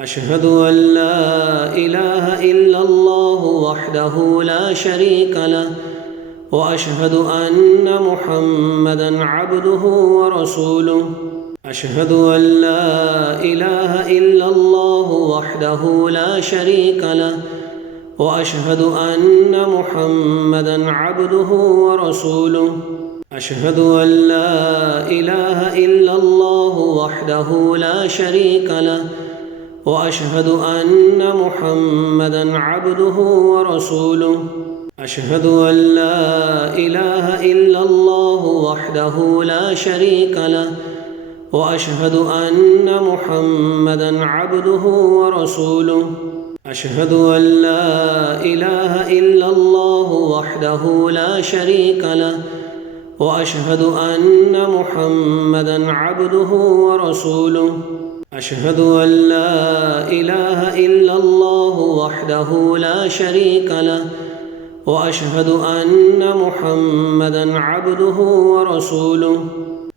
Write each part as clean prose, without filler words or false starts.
أشهد أن لا إله إلا الله وحده لا شريك له وأشهد أن محمدًا عبده ورسوله أشهد أن لا إله إلا الله وحده لا شريك له وأشهد أن محمدًا عبده ورسوله أشهد أن لا إله إلا الله وحده لا شريك له وأشهد أن محمدًا عبده ورسوله أشهد أن لا إله إلا الله وحده لا شريك له وأشهد أن محمدًا عبده ورسوله أشهد أن لا إله إلا الله وحده لا شريك له وأشهد أن محمدًا عبده ورسوله أشهد أن لا إله إلا الله وحده لا شريك له وأشهد أن محمدًا عبده ورسوله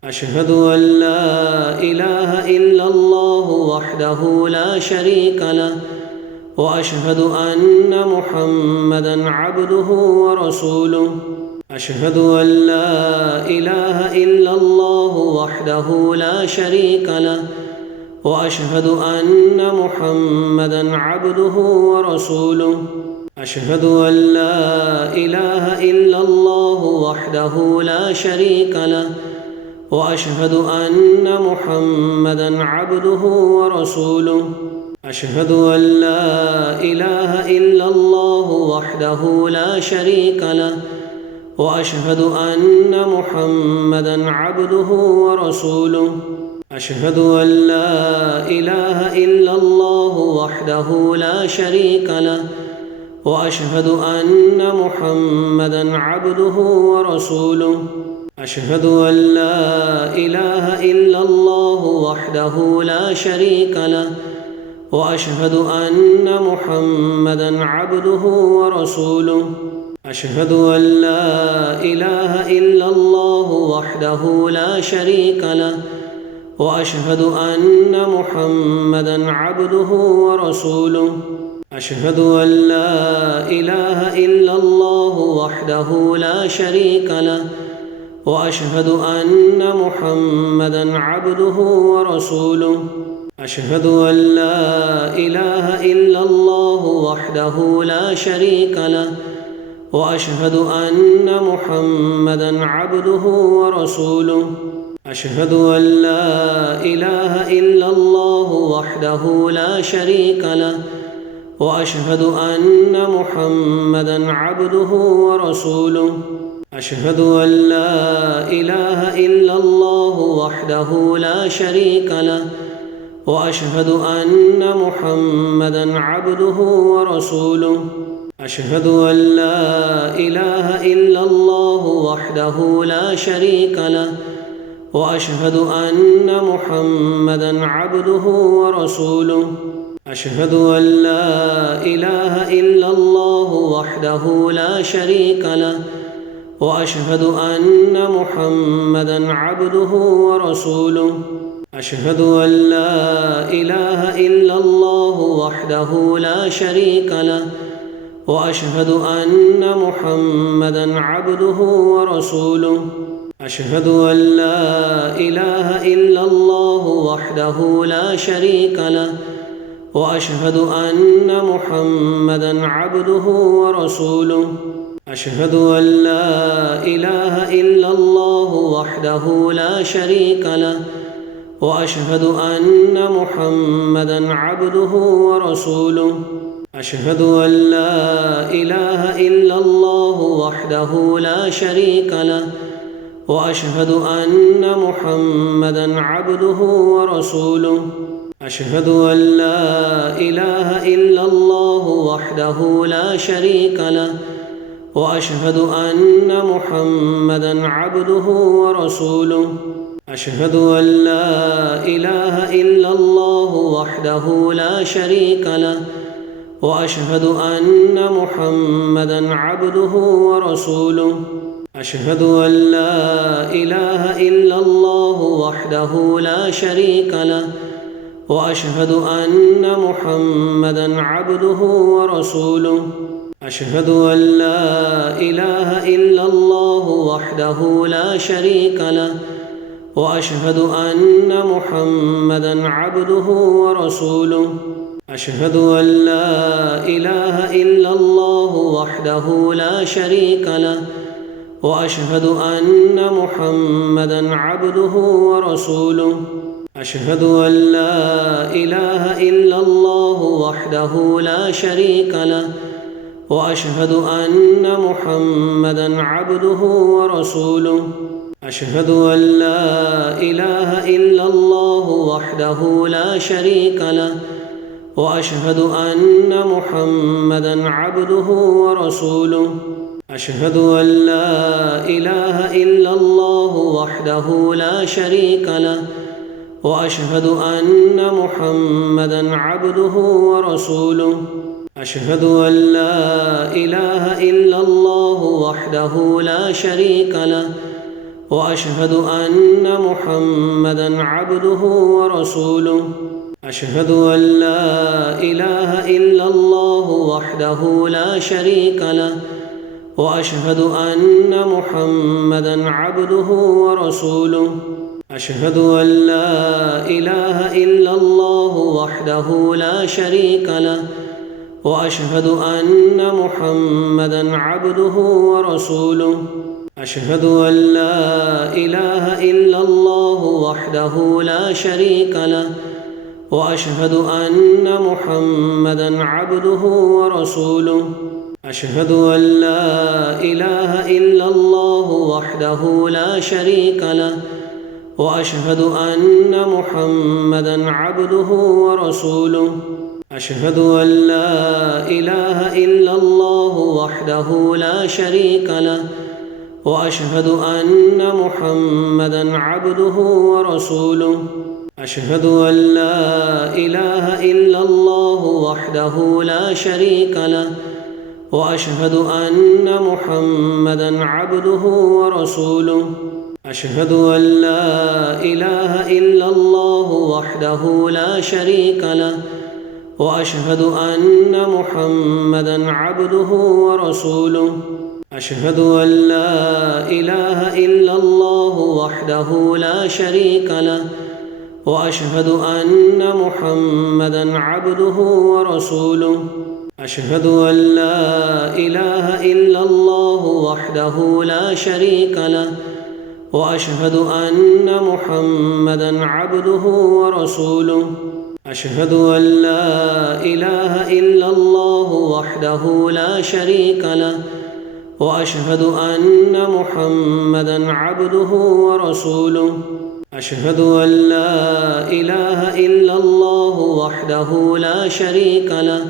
أشهد أن لا إله إلا الله وحده لا شريك له وأشهد أن محمدًا عبده ورسوله أشهد أن لا إله إلا الله وحده لا شريك له وأشهد أن محمدًا عبده ورسوله أشهد أن لا إله إلا الله وحده لا شريك له وأشهد أن محمدًا عبده ورسوله أشهد أن لا إله إلا الله وحده لا شريك له وأشهد أن محمدًا عبده ورسوله أشهد أن لا إله إلا الله وحده لا شريك له وأشهد أن محمدًا عبده ورسوله أشهد أن لا إله إلا الله وحده لا شريك له وأشهد أن محمدًا عبده ورسوله أشهد أن لا إله إلا الله وحده لا شريك له وأشهد أن محمدًا عبده ورسوله أشهد أن لا إله إلا الله وحده لا شريك له وأشهد أن محمدًا عبده ورسوله أشهد أن لا إله إلا الله وحده لا شريك له وأشهد أن محمدًا عبده ورسوله أشهد أن لا إله إلا الله وحده لا شريك له وأشهد أن محمدًا عبده ورسوله أشهد أن لا إله إلا الله وحده لا شريك له وأشهد أن محمدًا عبده ورسوله أشهد أن لا إله إلا الله وحده لا شريك له وأشهد أن محمدًا عبده ورسوله أشهد أن لا إله إلا الله وحده لا شريك له وأشهد أن محمدًا عبده ورسوله أشهد أن لا إله إلا الله وحده لا شريك له وأشهد أن محمدًا عبده ورسوله أشهد أن لا إله إلا الله وحده لا شريك له وأشهد أن محمدًا عبده ورسوله أشهد أن لا إله إلا الله وحده لا شريك له وأشهد أن محمدًا عبده ورسوله أشهد أن لا إله إلا الله وحده لا شريك له وأشهد أن محمدًا عبده ورسوله أشهد أن لا إله إلا الله وحده لا شريك له وأشهد أن محمدًا عبده ورسوله أشهد أن لا إله إلا الله وحده لا شريك له وأشهد أن محمدًا عبده ورسوله أشهد أن لا إله إلا الله وحده لا شريك له وأشهد أن محمدًا عبده ورسوله. أشهد أن لا إله إلا الله وحده لا شريك له، وأشهد أن محمدًا عبده ورسوله. أشهد أن لا إله إلا الله وحده لا شريك له، وأشهد أن محمدًا عبده ورسوله. أشهد أن لا إله إلا الله وحده لا شريك له، وأشهد أن محمدًا عبده ورسوله. أشهد أن لا إله إلا الله وحده لا شريك له، وأشهد أن محمدًا عبده ورسوله. أشهد أن لا إله إلا الله وحده لا شريك له، وأشهد أن محمدًا عبده ورسوله. أشهد أن لا إله إلا الله وحده لا شريك له، وأشهد أن محمدًا عبده ورسوله. أشهد أن لا إله إلا الله وحده لا شريك له، وأشهد أن محمدًا عبده ورسوله. أشهد أن لا إله إلا الله وحده لا شريك له، وأشهد أن محمدًا عبده ورسوله. أشهد أن لا إله إلا الله وحده لا شريك له، وأشهد أن محمدًا عبده ورسوله. أشهد أن لا إله إلا الله وحده لا شريك له، وأشهد أن محمدًا عبده ورسوله. أشهد أن لا إله إلا الله وحده لا شريك له، وأشهد أن محمدًا عبده ورسوله. أشهد أن لا إله إلا الله وحده لا شريك له، وأشهد أن محمدًا عبده ورسوله. أشهد أن لا إله إلا الله وحده لا شريك له، وأشهد أن محمدًا عبده ورسوله. أشهد أن لا إله إلا الله وحده لا شريك له، وأشهد أن محمدًا عبده ورسوله. أشهد أن لا إله إلا الله وحده لا شريك له، وأشهد أن محمدًا عبده ورسوله. أشهد أن لا إله إلا الله وحده لا شريك له، وأشهد أن محمدًا عبده ورسوله. أشهد أن لا إله إلا الله وحده لا شريك له،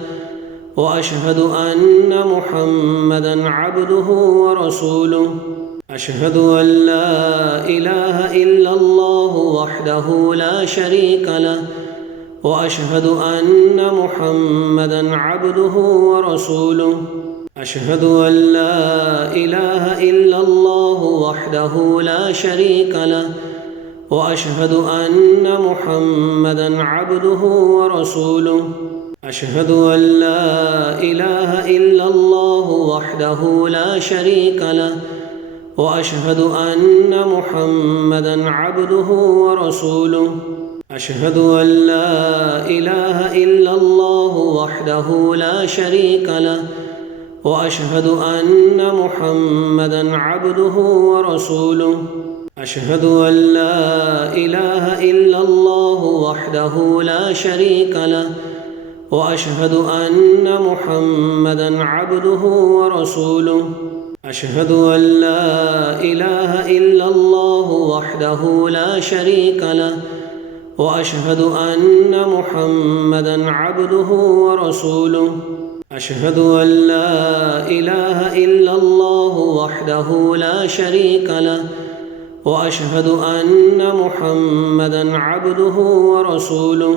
وأشهد أن محمدًا عبده ورسوله. أشهد أن لا إله إلا الله وحده لا شريك له، وأشهد أن محمدًا عبده ورسوله. أشهد أن لا إله إلا الله وحده لا شريك له، وأشهد أن محمدًا عبده ورسوله. أشهد أن لا إله إلا الله وحده لا شريك له، وأشهد أن محمدًا عبده ورسوله. أشهد أن لا إله إلا الله وحده لا شريك له، وأشهد أن محمدًا عبده ورسوله. أشهد أن لا إله إلا الله وحده لا شريك له، وأشهد أن محمدًا عبده ورسوله. أشهد أن لا إله إلا الله وحده لا شريك له، وأشهد أن محمدًا عبده ورسوله. أشهد أن لا إله إلا الله وحده لا شريك له، وأشهد أن محمدًا عبده ورسوله.